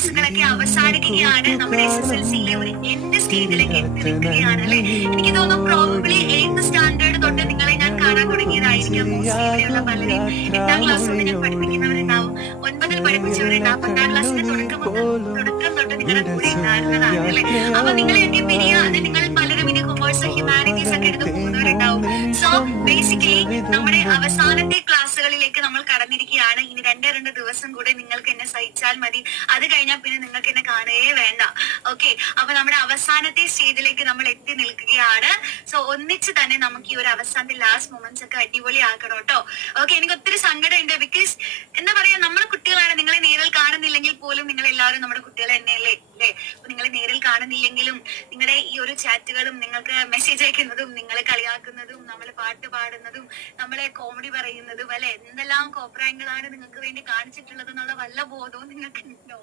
ക്ലാസ്സുകളൊക്കെ അവസാനിക്കുകയാണ്. നമ്മുടെ SSLCയിലെ ഒരു എൻഡ് സ്റ്റേജിലേക്ക് എത്തി നിൽക്കുകയാണ് അല്ലെ. എനിക്ക് തോന്നുന്നു പ്രോബബ്ലി 8th സ്റ്റാൻഡേർഡ് തൊട്ട് നിങ്ങളെ ഞാൻ കാണാൻ തുടങ്ങിയതായിരിക്കും. മോസ്റ്റ്ലി ഇവിടെയുള്ള പലരും 8ാം ക്ലാസ് തൊട്ട് ഞാൻ പഠിപ്പിക്കുന്നവരുണ്ടാവും, 9ൽ പഠിപ്പിച്ചവരുണ്ടാവും, 10ാം ക്ലാസ്സിന്റെ തുടക്കം തൊട്ട് നിങ്ങളുടെ കൂടെ ഉണ്ടായിരുന്നതാണ് അല്ലെ. അപ്പൊ നിങ്ങളെ എന്നെ പിരിയാതെ നിങ്ങൾ പലരും ഇനി കൊമേഴ്സ് ഹ്യൂമാനിറ്റീസ് ഒക്കെ എടുത്ത് പോകുന്നവരുണ്ടാവും. സോ ബേസിക്കലി നമ്മുടെ അവസാനത്തെ ക്ലാസ്സുകളിലേക്ക് നമ്മൾ കടന്നിരിക്കുകയാണ്. ഇനി രണ്ട് ദിവസം കൂടെ നിങ്ങൾക്ക് എന്നെ സഹിച്ചാൽ മതി. അത് കഴിഞ്ഞാൽ പിന്നെ നിങ്ങൾക്ക് എന്നെ കാണുകയേ വേണ്ട. ഓക്കെ, അപ്പൊ നമ്മുടെ അവസാനത്തെ സ്റ്റേജിലേക്ക് നമ്മൾ എത്തി നിൽക്കുകയാണ്. സോ ഒന്നിച്ച് തന്നെ നമുക്ക് ഈ ഒരു അവസാനത്തെ ലാസ്റ്റ് മൊമെന്റ്സ് ഒക്കെ അടിപൊളിയാക്കണം കേട്ടോ. ഓക്കെ, എനിക്ക് ഒത്തിരി സങ്കടമുണ്ട്. ബിക്കോസ് എന്താ പറയാ, നമ്മുടെ കുട്ടികളാണ്. നിങ്ങളെ നേരിൽ കാണുന്നില്ലെങ്കിൽ പോലും നിങ്ങൾ എല്ലാവരും നമ്മുടെ കുട്ടികൾ തന്നെയല്ലേ അല്ലേ. അപ്പൊ നിങ്ങളെ നേരിൽ കാണുന്നില്ലെങ്കിലും നിങ്ങളുടെ ഈ ഒരു ചാറ്റുകളും നിങ്ങൾക്ക് മെസ്സേജ് അയക്കുന്നതും നിങ്ങളെ കളിയാക്കുന്നതും നമ്മളെ പാട്ട് പാടുന്നതും നമ്മളെ കോമഡി പറയുന്നതും അല്ലെ, എന്തെല്ലാം കോപ്രായങ്ങളാണ് നിങ്ങൾക്ക് വേണ്ടി കാണിച്ചിട്ടുള്ളത് എന്നുള്ള വല്ല ബോധവും നിങ്ങൾക്ക് ഉണ്ടോ?